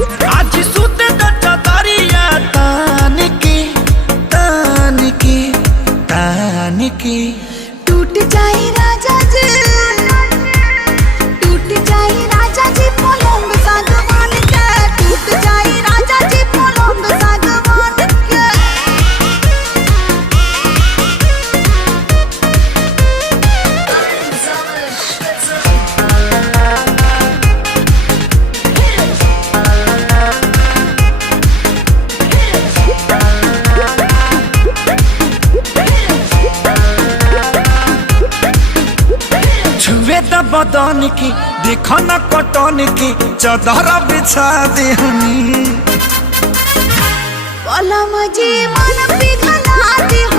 आज सुते दरिया तान के टूट जाए राजा जी, टूट जाए राजा जी पलंग सागवान के, टूट जाए राजा जी पलंग सागवान के। छुए द बदन की देखो न कटन की चादर बिछा देहनी। पलम जी मन पिघला दे